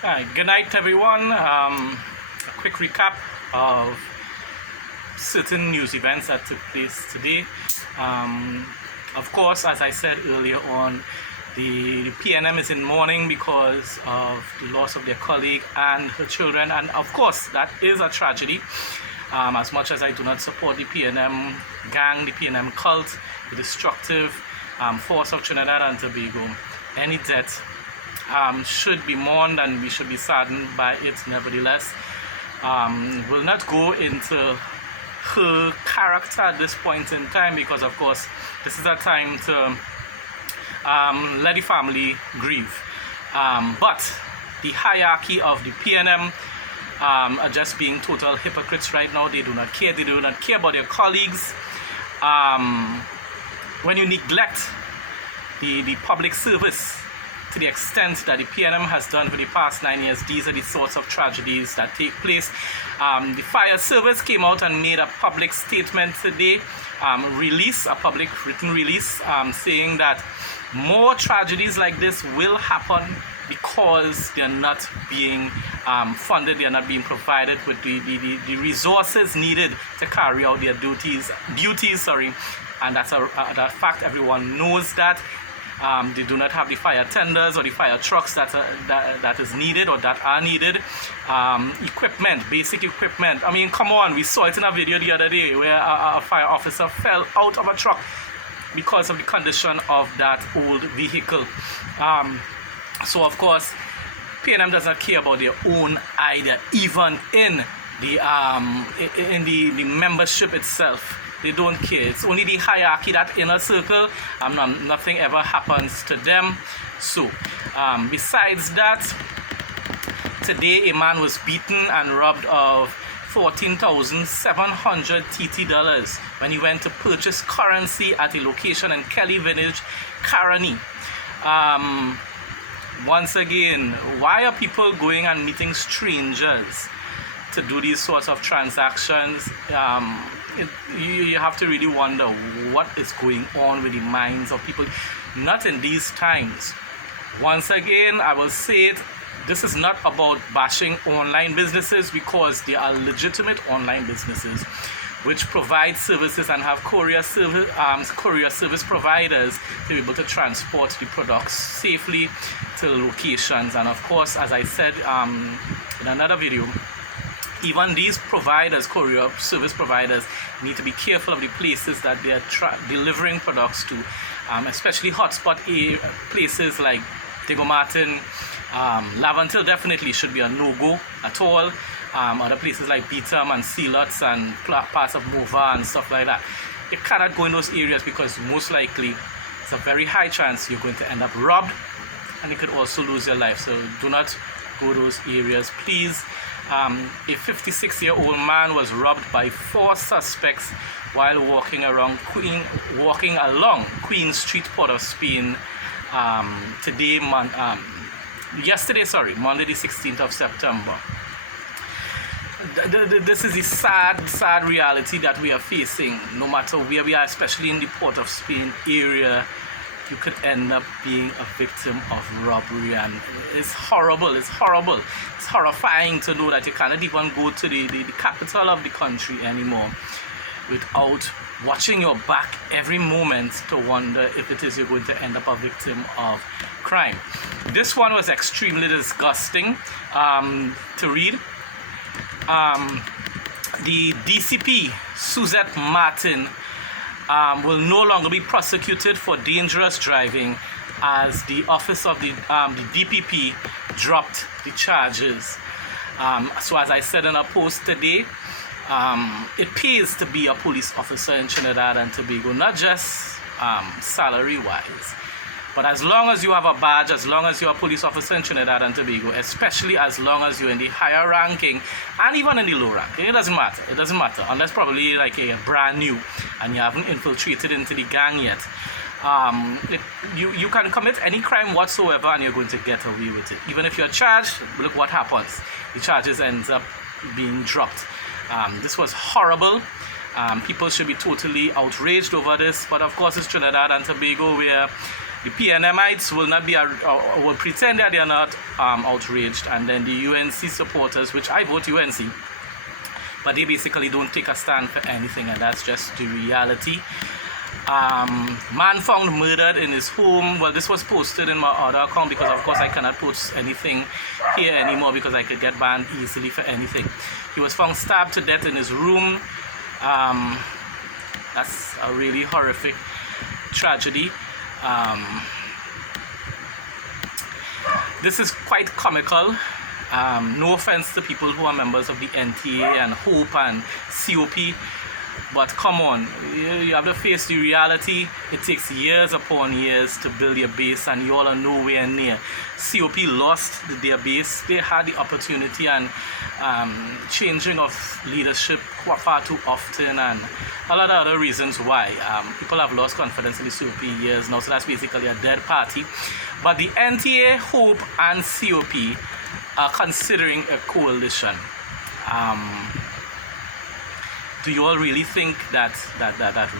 Hi, good night, everyone. A quick recap of certain news events that took place today. Of course, as I said earlier on, the PNM is in mourning because of the loss of their colleague and her children, and of course, that is a tragedy. As much as I do not support the PNM gang, the PNM cult, the destructive force of Trinidad and Tobago, any death should be mourned and we should be saddened by it nevertheless. Will not go into her character at this point in time because of course this is a time to let the family grieve. But the hierarchy of the PNM are just being total hypocrites right now. They do not care. They do not care about their colleagues. When you neglect the public service to the extent that the PNM has done for the past 9 years, these are the sorts of tragedies that take place. The fire service came out and made a public statement today, release a public written release saying that more tragedies like this will happen because they are not being funded, they are not being provided with the resources needed to carry out their duties, and that's a fact. Everyone knows that. They do not have the fire tenders or the fire trucks that is needed or that are needed. Equipment, basic equipment. I mean, come on, we saw it in a video the other day where a fire officer fell out of a truck because of the condition of that old vehicle. So of course, PNM does not care about their own either, even in the membership itself. They don't care. It's only the hierarchy, that inner circle, nothing ever happens to them. So, besides that, today a man was beaten and robbed of 14,700 TT dollars when he went to purchase currency at a location in Kelly Village, Caroni. Once again, why are people going and meeting strangers to do these sorts of transactions? You have to really wonder what is going on with the minds of people, not in these times. Once again, I will say it, this is not about bashing online businesses because they are legitimate online businesses which provide services and have courier service providers to be able to transport the products safely to locations. And of course, as I said in another video, even these providers, courier service providers, need to be careful of the places that they are delivering products to, especially hotspot places like Diego Martin. Laventille definitely should be a no-go at all. Other places like Beetham and Sealots and parts of Mova and stuff like that. You cannot go in those areas because most likely it's a very high chance you're going to end up robbed and you could also lose your life. So do not go to those areas, please. A 56-year-old man was robbed by 4 suspects while walking along Queen Street, Port of Spain, Monday the 16th of September. This is the sad reality that we are facing. No matter where we are, especially in the Port of Spain area, you could end up being a victim of robbery, and it's horrible. It's horrifying to know that you cannot even go to the capital of the country anymore without watching your back every moment to wonder if it is you're going to end up a victim of crime. This one was extremely disgusting to read. The DCP, Suzette Martin, will no longer be prosecuted for dangerous driving as the office of the DPP dropped the charges. So as I said in a post today, it pays to be a police officer in Trinidad and Tobago, not just salary-wise, but as long as you have a badge, as long as you're a police officer in Trinidad and Tobago, especially as long as you're in the higher ranking and even in the low ranking, it doesn't matter. It doesn't matter unless probably like a brand new and you haven't infiltrated into the gang yet. You can commit any crime whatsoever and you're going to get away with it. Even if you're charged, look what happens. The charges ends up being dropped. This was horrible. People should be totally outraged over this, but of course it's Trinidad and Tobago where The PNMites will not be will pretend that they are not outraged, and then the UNC supporters, which I vote UNC, but they basically don't take a stand for anything, and that's just the reality. Man found murdered in his home. Well, this was posted in my other account because of course I cannot post anything here anymore because I could get banned easily for anything. He was found stabbed to death in his room. That's a really horrific tragedy. This is quite comical. No offense to people who are members of the NTA and HOPE and COP, but come on, you have to face the reality. It takes years upon years to build your base, and you all are nowhere near. COP lost their base. They had the opportunity, and changing of leadership far too often, and a lot of other reasons why. People have lost confidence in the COP years now, so that's basically a dead party. But the NTA, HOPE, and COP are considering a coalition. Do you all really think that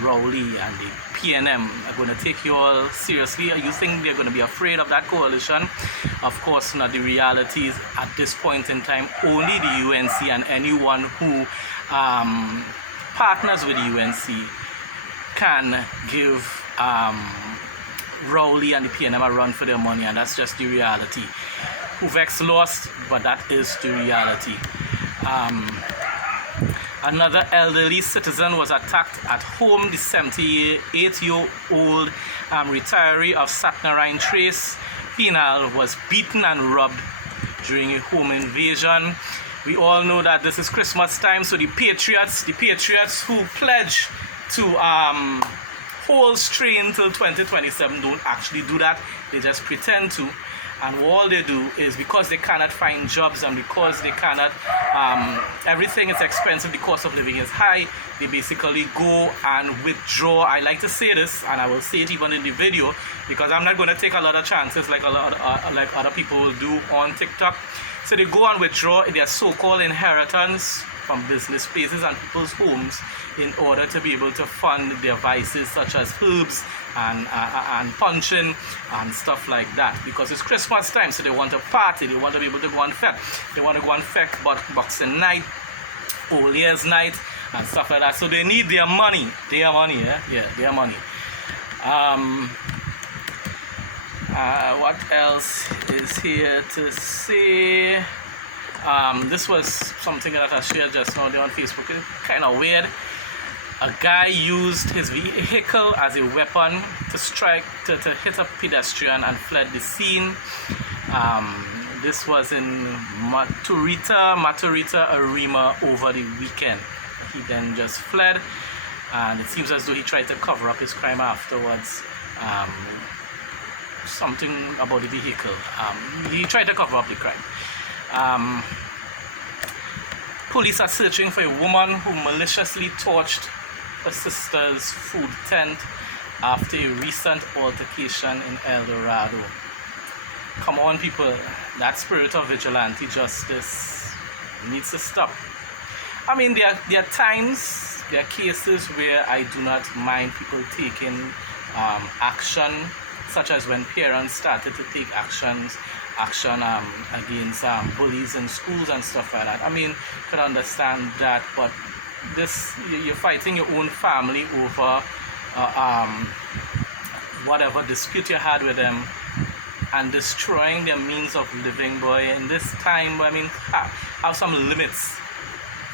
Rowley and the PNM are going to take you all seriously? Or you think they're going to be afraid of that coalition? Of course not. The reality is at this point in time, only the UNC and anyone who partners with the UNC can give Rowley and the PNM a run for their money, and that's just the reality. Huvex lost, but that is the reality. Another elderly citizen was attacked at home. The 78-year-old retiree of Satnarayan Trace, Penal, was beaten and robbed during a home invasion. We all know that this is Christmas time, so the patriots who pledge to hold strain till 2027 don't actually do that. They just pretend to. And all they do is, because they cannot find jobs and because they cannot, everything is expensive, the cost of living is high, they basically go and withdraw. I like to say this, and I will say it even in the video, because I'm not going to take a lot of chances like like other people will do on TikTok. So they go and withdraw their so-called inheritance from business places and people's homes in order to be able to fund their vices such as herbs and punching and stuff like that, because it's Christmas time, so they want to party, they want to be able to go and fete. They want to go and fete Boxing Night, Old Year's Night, and stuff like that. So they need their money, their money. What else is here to say? This was something that I shared just now there on Facebook. It's kind of weird. A guy used his vehicle as a weapon to hit a pedestrian and fled the scene. This was in Maturita, Arima over the weekend. He then just fled, and it seems as though he tried to cover up his crime afterwards. Something about the vehicle. He tried to cover up the crime. Police are searching for a woman who maliciously torched her sister's food tent after a recent altercation in El Dorado. Come on, people, that spirit of vigilante justice needs to stop. I mean, there are times, there are cases where I do not mind people taking action, such as when parents started to take action against bullies in schools and stuff like that. I mean, could understand that, but this, you're fighting your own family over whatever dispute you had with them and destroying their means of living, boy. In this time, I mean, have some limits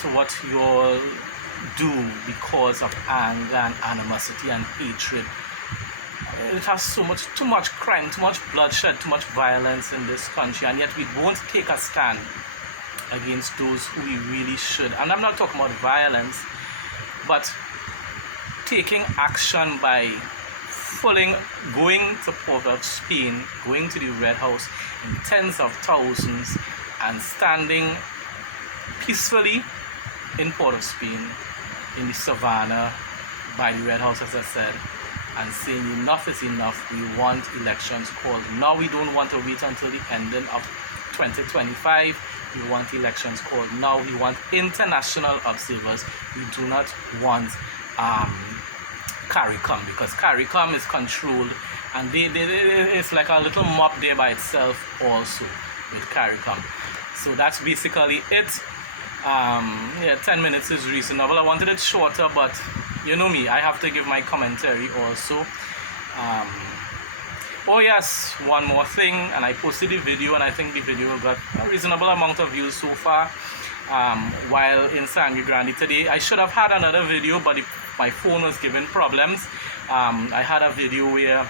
to what you all do because of anger and animosity and hatred. It has too much crime, too much bloodshed, too much violence in this country, and yet we won't take a stand against those who we really should. And I'm not talking about violence, but taking action by going to Port of Spain, going to the Red House in tens of thousands, and standing peacefully in Port of Spain, in the savannah, by the Red House, as I said, and saying enough is enough. We want elections called. Now we don't want to wait until the ending of 2025. We want elections called now. We want international observers. We do not want CARICOM, because CARICOM is controlled and it's like a little mop there by itself also with CARICOM. So that's basically it. Yeah, 10 minutes is reasonable. I wanted it shorter, but you know me, I have to give my commentary also. Oh yes, one more thing, and I posted the video, and I think the video got a reasonable amount of views so far. While in Sangre Grande today, I should have had another video, but my phone was giving problems. I had a video where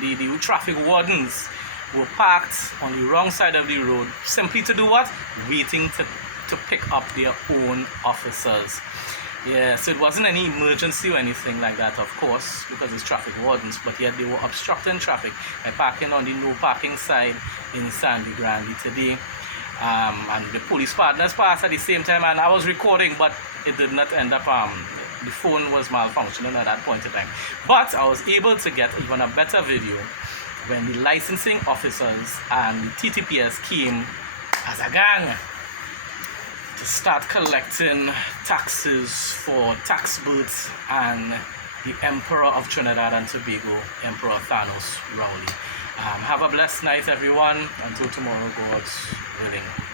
the traffic wardens were parked on the wrong side of the road, simply to do what? Waiting to pick up their own officers. Yeah, so it wasn't any emergency or anything like that, of course, because it's traffic wardens, but yet they were obstructing traffic by parking on the no parking side in Sangre Grande today. And the police partners passed at the same time, and I was recording, but it did not end up, the phone was malfunctioning at that point in time. But I was able to get even a better video when the licensing officers and the TTPS came as a gang to start collecting taxes for tax booths and the Emperor of Trinidad and Tobago, Emperor Thanos Rowley. Have a blessed night, everyone. Until tomorrow, God's willing.